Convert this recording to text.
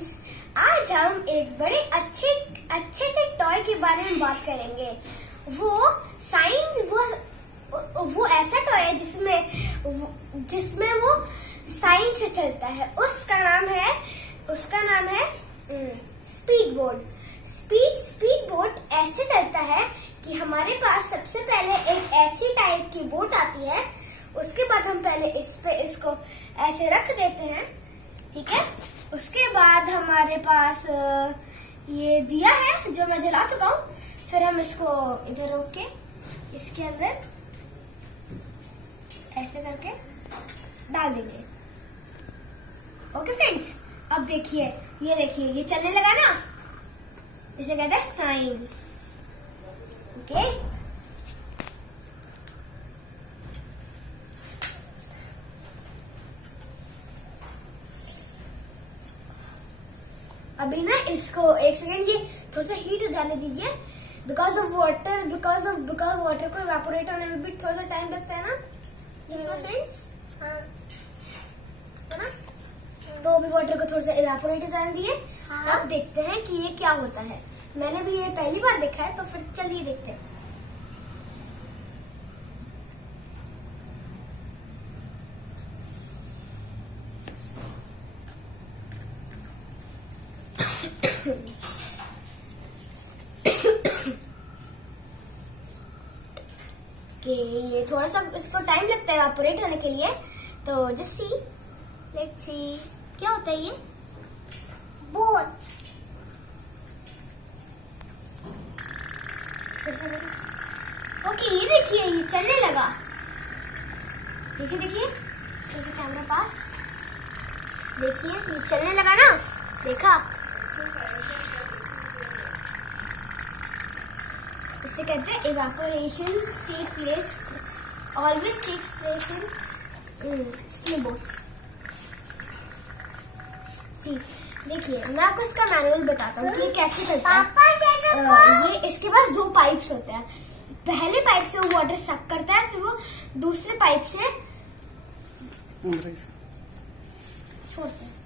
Friends, आज हम एक बड़े अच्छे से टॉय के बारे में बात करेंगे। वो ऐसा टॉय है जिसमें वो साइंस से चलता है। उसका नाम है स्पीड बोट। स्पीड बोट ऐसे चलता है कि हमारे पास सबसे पहले एक ऐसी टाइप की बोट आती है। उसके बाद हम पहले इसको ऐसे रख देते हैं, ठीक है। उसके बाद हमारे पास ये दिया है जो मैं जला चुका हूँ। फिर हम इसको इधर रोक के इसके अंदर ऐसे करके डाल देंगे। ओके फ्रेंड्स, अब देखिए, ये चलने लगा ना, इसे कहते हैं साइंस। ओके, अभी ना इसको एक सेकेंड ये थोड़ा सा हीट हो जाने दीजिए। बिकॉज वाटर को इवेपोरेट होने में भी थोड़ा सा टाइम लगता है ना, यस माय फ्रेंड्स, है ना। तो अभी वाटर को थोड़ा सा इवेपोरेट हो जाने दिए। अब देखते हैं कि ये क्या होता है। मैंने भी ये पहली बार देखा है, तो फिर चलिए देखते हैं। कि ये थोड़ा सा इसको टाइम लगता है इवेपोरेट होने के लिए। तो जस्ट सी, लेट्स सी क्या होता है ये बोट। ओके, ये देखिए, ये चलने लगा। देखिए कैमरा पास, देखिए ये चलने लगा ना, देखा। इसे कहते हैं evaporation always takes place in steamboats। जी देखिए, मैं आपको इसका मैनुअल बताता हूँ कि ये कैसे करता है। ये इसके पास दो पाइप्स होते हैं। पहले पाइप से वो वाटर सक करता है, फिर वो दूसरे पाइप से छोड़ता है।